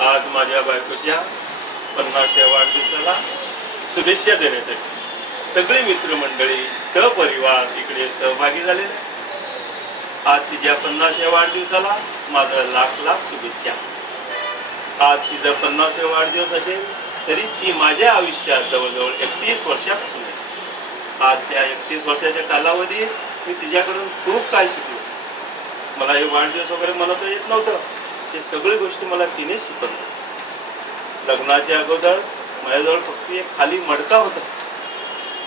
आज माझ्या बायकोच्या 50व्या वाढदिवसाला शुभेच्छा देण्यासाठी सगळे मित्रमंडळी सहपरिवार इकडे सहभागी झालेले आहे. आज तिच्या 50व्या वाढदिवसाला माझं लाख लाख शुभेच्छा. आज तिचा 50वा वाढदिवस असेल तरी ती माझ्या आयुष्यात जवळजवळ 31 वर्षापासून आहे. आज त्या 31 वर्षाच्या कालावधीत मी तिच्याकडून खूप काय शिकलो. मला हे वाढदिवस वगैरे म्हणता येत नव्हतं. हे सगळी गोष्टी मला तिनेच शिकवल्या. लग्नाच्या अगोदर माझ्याजवळ फक्त एक खाली मडका होता,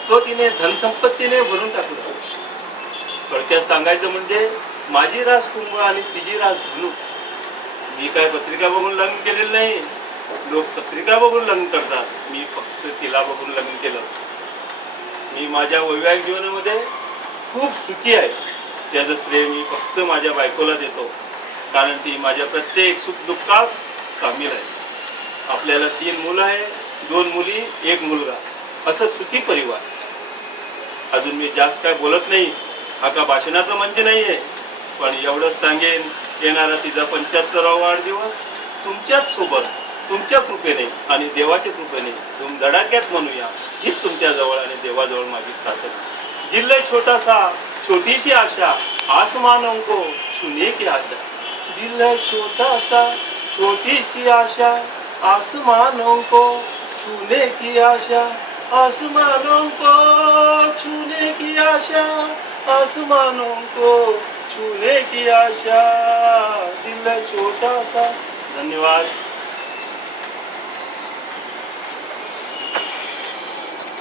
तो तिने धनसंपत्तीने भरून टाकला. थोडक्यात सांगायचं म्हणजे माझी रास कुंभ आणि तिची रास धनु. मी काय पत्रिका बघून लग्न केलेलं नाही. लोक पत्रिका बघून लग्न करतात, मी फक्त तिला बघून लग्न केलं. मी माझ्या वैवाहिक जीवनामध्ये खूप सुखी आहे. त्याचं श्रेय मी फक्त माझ्या बायकोला देतो, कारण ती माझ्या प्रत्येक सुखदुःखात सामील आहे. आपल्याला 3 मुलं आहे, 2 मुली 1 मुलगा, असं सुखी परिवार. अजून मी जास्त काय बोलत नाही. हा का भाषणाचा मंच नाहीये, पण एवढंच सांगेन, येणारा तिचा 75वा वाढदिवस तुमच्याच सोबत, तुमच्या कृपेने आणि देवाच्या कृपेने धुमधडाक्यात म्हणूया, ही तुमच्या जवळ आणि देवाजवळ माझी प्रार्थना. दिल छोटा सा छोटी सी आशा, आसमानों को छूने की आशा. दिल छोटा सा छोटी सी आशा, आसमानों को छूने की आशा. आसमानों को छूने की आशा, आसमानों को छूने की आशा. दिल छोटा सा. धन्यवाद.